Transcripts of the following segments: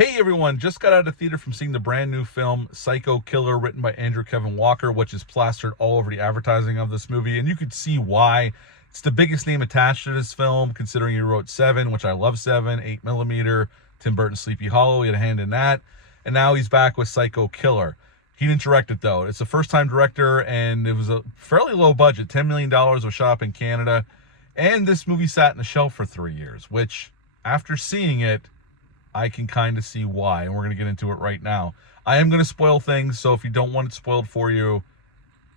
Hey everyone, just got out of theater from seeing the brand new film Psycho Killer, written by Andrew Kevin Walker, which is plastered all over the advertising of this movie, and you could see why. It's the biggest name attached to this film, considering he wrote Seven, which I love. Seven, 8mm, Tim Burton's Sleepy Hollow, he had a hand in that, and now he's back with Psycho Killer. He didn't direct it though. It's a first-time director, and it was a fairly low budget. $10 million was shot up in Canada, and this movie sat in the shelf for 3 years, which, after seeing it, I can kind of see why, and we're going to get into it right now. I am going to spoil things, so if you don't want it spoiled for you,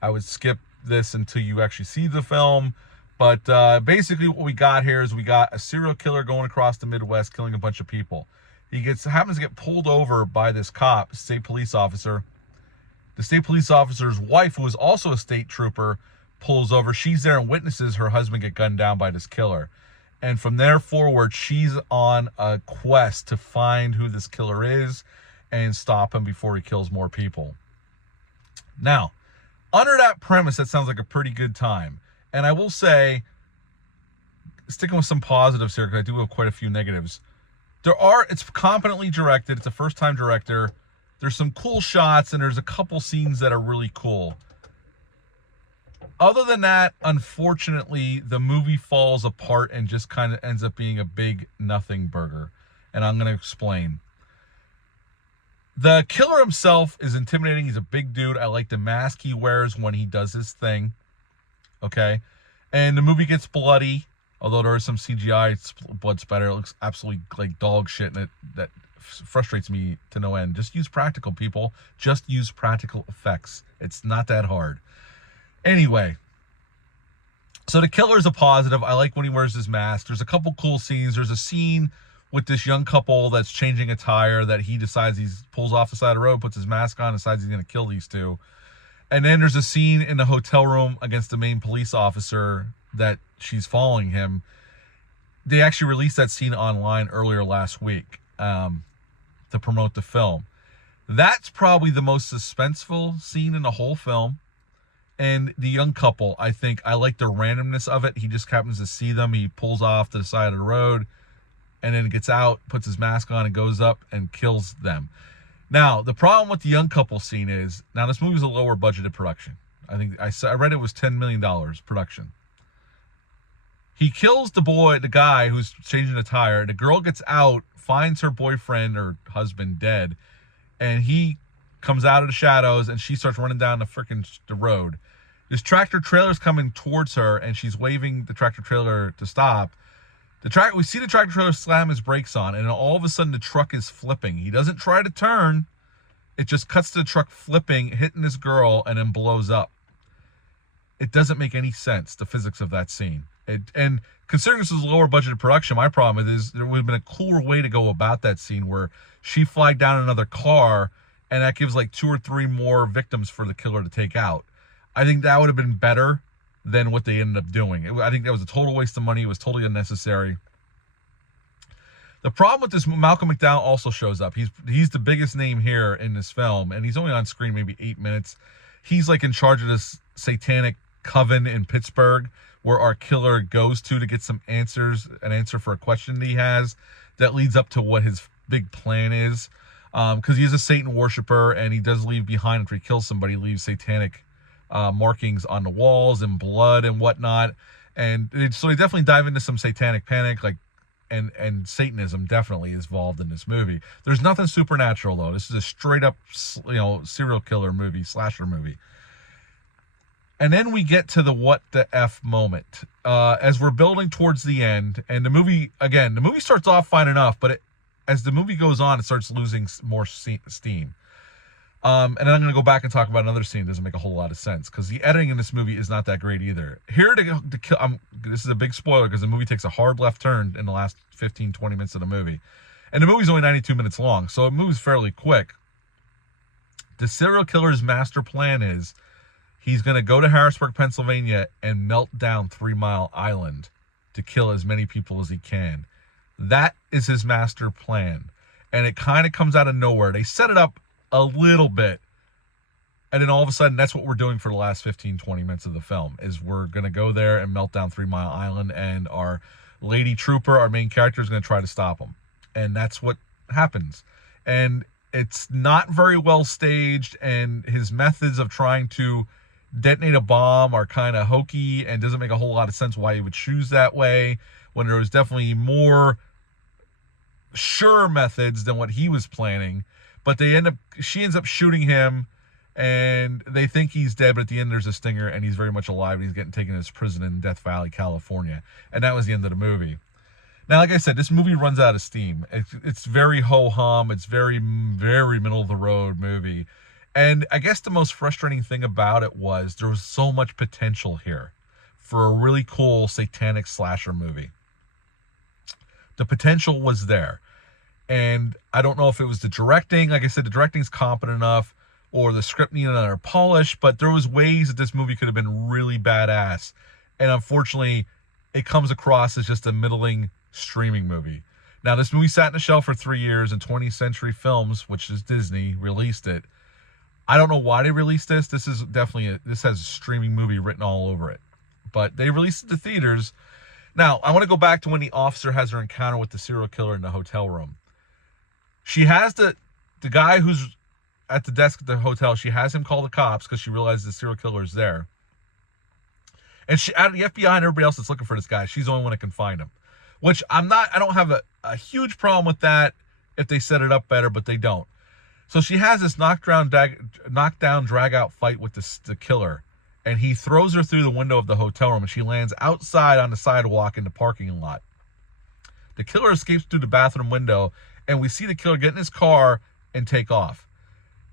I would skip this until you actually see the film. But basically what we got here is we got a serial killer going across the Midwest, killing a bunch of people. He happens to get pulled over by this cop, state police officer. The state police officer's wife, who is also a state trooper, pulls over. She's there and witnesses her husband get gunned down by this killer. And from there forward, she's on a quest to find who this killer is and stop him before he kills more people. Now, under that premise, that sounds like a pretty good time. And I will say, sticking with some positives here, because I do have quite a few negatives. It's competently directed. It's a first-time director. There's some cool shots, and there's a couple scenes that are really cool. Other than that, unfortunately, the movie falls apart and just kind of ends up being a big nothing burger. And I'm going to explain. The killer himself is intimidating. He's a big dude. I like the mask he wears when he does his thing. Okay? And the movie gets bloody, although there is some CGI. Blood's better. It looks absolutely like dog shit, and that frustrates me to no end. Just use practical, people. Just use practical effects. It's not that hard. Anyway, so the killer's a positive. I like when he wears his mask. There's a couple cool scenes. There's a scene with this young couple that's changing a tire that he decides pulls off the side of the road, puts his mask on, decides he's going to kill these two. And then there's a scene in the hotel room against the main police officer that she's following him. They actually released that scene online earlier last week to promote the film. That's probably the most suspenseful scene in the whole film. And the young couple, I like the randomness of it. He just happens to see them. He pulls off to the side of the road and then gets out, puts his mask on, and goes up and kills them. Now, the problem with the young couple scene is, now this movie is a lower budgeted production. I read it was $10 million production. He kills the guy who's changing the tire. The girl gets out, finds her boyfriend or husband dead, and he comes out of the shadows, and she starts running down the road. This tractor trailer's coming towards her, and she's waving the tractor trailer to stop. We see the tractor trailer slam his brakes on, and all of a sudden the truck is flipping. He doesn't try to turn. It just cuts to the truck flipping, hitting this girl, and then blows up. It doesn't make any sense, the physics of that scene. And considering this is a lower budgeted production, my problem is there would have been a cooler way to go about that scene where she flagged down another car, and that gives like 2 or 3 more victims for the killer to take out. I think that would have been better than what they ended up doing. I think that was a total waste of money. It was totally unnecessary. The problem with this, Malcolm McDowell also shows up. He's the biggest name here in this film, and he's only on screen maybe 8 minutes. He's like in charge of this satanic coven in Pittsburgh where our killer goes to get an answer for a question that he has that leads up to what his big plan is. Because he is a Satan worshiper, and he does leave behind, after he kills somebody, leaves satanic markings on the walls and blood and whatnot. And so they definitely dive into some satanic panic, and Satanism definitely is involved in this movie. There's nothing supernatural, though. This is a straight up, serial killer movie, slasher movie. And then we get to the what the F moment. As we're building towards the end, and the movie starts off fine enough, but as the movie goes on, it starts losing more steam. And then I'm going to go back and talk about another scene that doesn't make a whole lot of sense, because the editing in this movie is not that great either. This is a big spoiler, because the movie takes a hard left turn in the last 15, 20 minutes of the movie. And the movie's only 92 minutes long, so it moves fairly quick. The serial killer's master plan is he's going to go to Harrisburg, Pennsylvania, and melt down 3 Mile Island to kill as many people as he can. That is his master plan. And it kind of comes out of nowhere. They set it up a little bit, and then all of a sudden, that's what we're doing for the last 15, 20 minutes of the film, is we're going to go there and melt down 3 Mile Island, and our lady trooper, our main character, is going to try to stop him. And that's what happens. and it's not very well staged, and his methods of trying to detonate a bomb are kind of hokey and doesn't make a whole lot of sense why he would choose that way when there was definitely more sure methods than what he was planning. But she ends up shooting him, and they think he's dead, but at the end there's a stinger and he's very much alive, and he's getting taken to his prison in Death Valley, California. And that was the end of the movie. Now, like I said, this movie runs out of steam. It's very ho-hum. It's very, very middle-of-the-road movie. And I guess the most frustrating thing about it was there was so much potential here for a really cool satanic slasher movie. The potential was there. And I don't know if it was the directing. Like I said, the directing's competent enough, or the script needed another polish, but there was ways that this movie could have been really badass. And unfortunately, it comes across as just a middling streaming movie. Now, this movie sat in the shelf for 3 years, and 20th Century Films, which is Disney, released it. I don't know why they released this. This is definitely this has a streaming movie written all over it, but they released it to theaters. Now, I want to go back to when the officer has her encounter with the serial killer in the hotel room. She has the guy who's at the desk at the hotel. She has him call the cops because she realizes the serial killer is there. And out of the FBI and everybody else that's looking for this guy, she's the only one that can find him. Which I don't have a huge problem with that if they set it up better, but they don't. So she has this knockdown, drag-out fight with the killer, and he throws her through the window of the hotel room, and she lands outside on the sidewalk in the parking lot. The killer escapes through the bathroom window, and we see the killer get in his car and take off.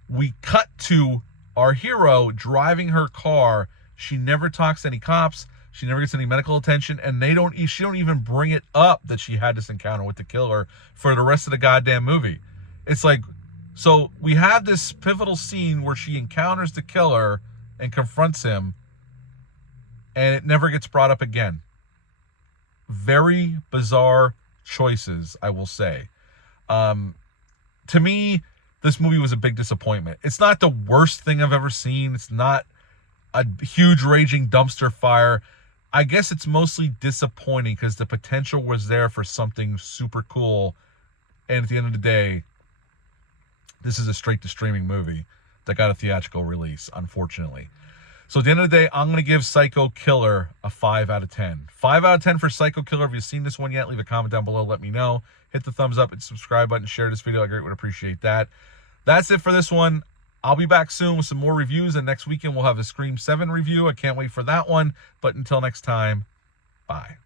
We cut to our hero driving her car. She never talks to any cops. She never gets any medical attention, and she don't even bring it up that she had this encounter with the killer for the rest of the goddamn movie. It's like, so we have this pivotal scene where she encounters the killer and confronts him, and it never gets brought up again. Very bizarre choices, I will say. To me, this movie was a big disappointment. It's not the worst thing I've ever seen. It's not a huge raging dumpster fire. I guess it's mostly disappointing because the potential was there for something super cool. And at the end of the day, this is a straight-to-streaming movie that got a theatrical release, unfortunately. So at the end of the day, I'm going to give Psycho Killer a 5 out of 10. 5 out of 10 for Psycho Killer. If you've seen this one yet, leave a comment down below. Let me know. Hit the thumbs up and subscribe button. Share this video. I greatly would appreciate that. That's it for this one. I'll be back soon with some more reviews, and next weekend we'll have a Scream 7 review. I can't wait for that one. But until next time, bye.